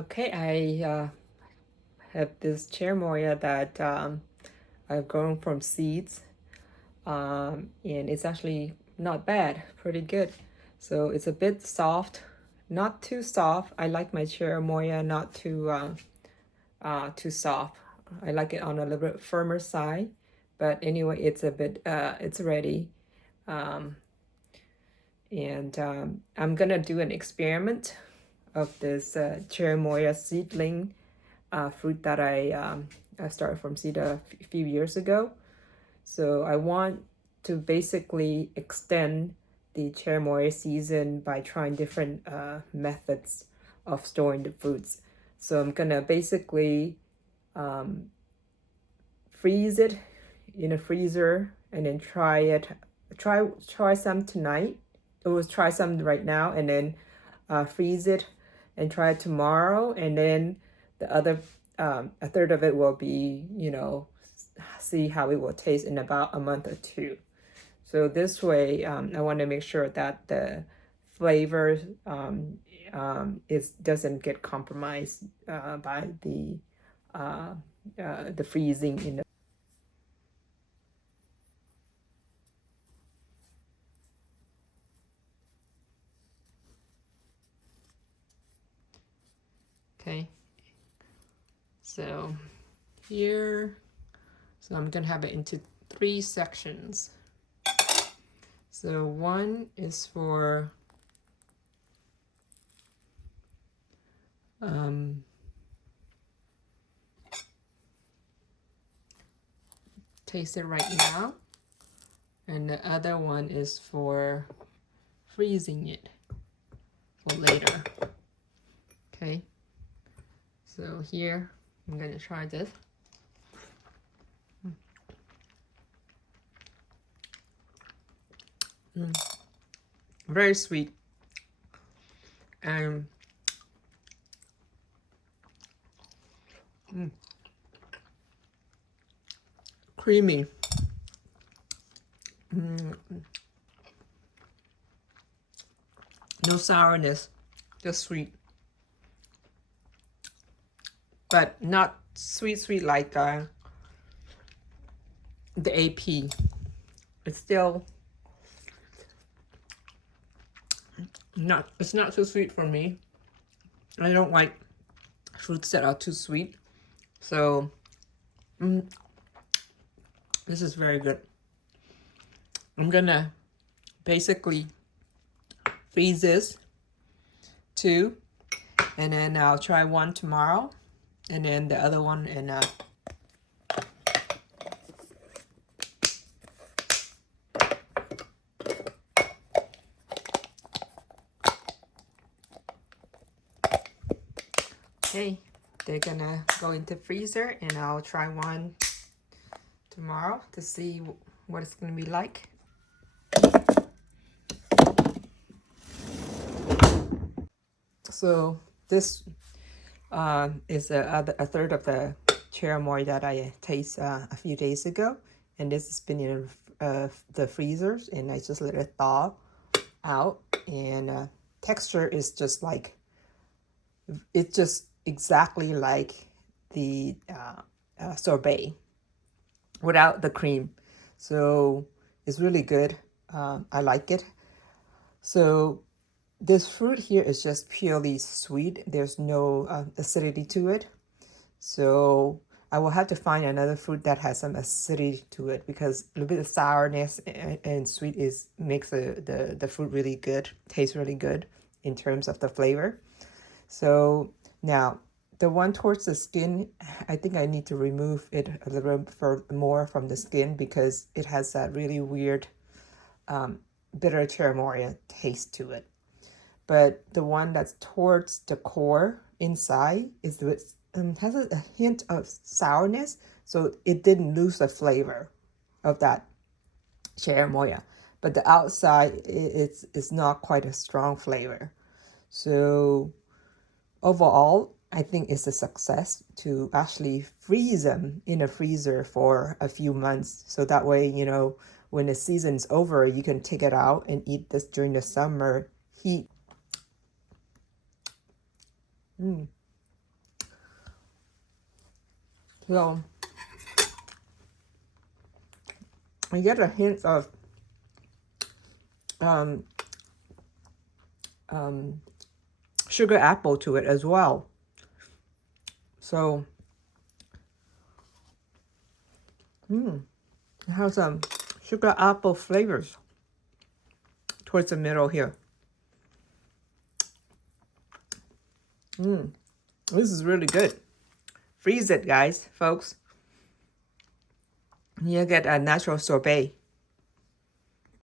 Okay, I have this Cherimoya that I've grown from seeds, and it's actually not bad, pretty good. So it's a bit soft, not too soft. I like my Cherimoya not too soft. I like it on a little bit firmer side, but anyway, it's a bit it's ready. Um, and I'm gonna do an experiment of this Cherimoya seedling fruit that I started from seed a few years ago. So I want to basically extend the Cherimoya season by trying different methods of storing the fruits. So I'm gonna basically freeze it in a freezer and then try some tonight. Or try some right now and then freeze it and try it tomorrow, and then the other a third of it will be, see how it will taste in about a month or two. So this way, I want to make sure that the flavor is doesn't get compromised by the freezing in the. Okay, so here, so I'm gonna have it into 3 sections. So one is for taste it right now, and the other one is for freezing it for later. Okay, so here I'm gonna try this. Very sweet and creamy. No sourness, just sweet, but not sweet like the AP. It's still it's not too sweet for me. I don't like fruits that are too sweet. So this is very good. I'm gonna basically freeze this 2, and then I'll try one tomorrow, and then the other one in okay, they're gonna go into freezer, and I'll try one tomorrow to see what it's gonna be like. So this is a third of the cherimoya that I tasted a few days ago, and this has been in the freezers, and I just let it thaw out, and texture is just like, it's just exactly like the sorbet without the cream. So it's really good. I like it. So this fruit here is just purely sweet. There's no acidity to it. So I will have to find another fruit that has some acidity to it, because a little bit of sourness and sweet makes the fruit really good, tastes really good in terms of the flavor. So now the one towards the skin, I think I need to remove it a little bit more from the skin, because it has that really weird bitter cherimoya taste to it. But the one that's towards the core inside has a hint of sourness, so it didn't lose the flavor of that cherimoya. But the outside, it's not quite a strong flavor. So overall, I think it's a success to actually freeze them in a freezer for a few months. So that way, when the season's over, you can take it out and eat this during the summer heat. So I get a hint of sugar apple to it as well. So it has some sugar apple flavors towards the middle here. This is really good. Freeze it, guys, folks. You get a natural sorbet.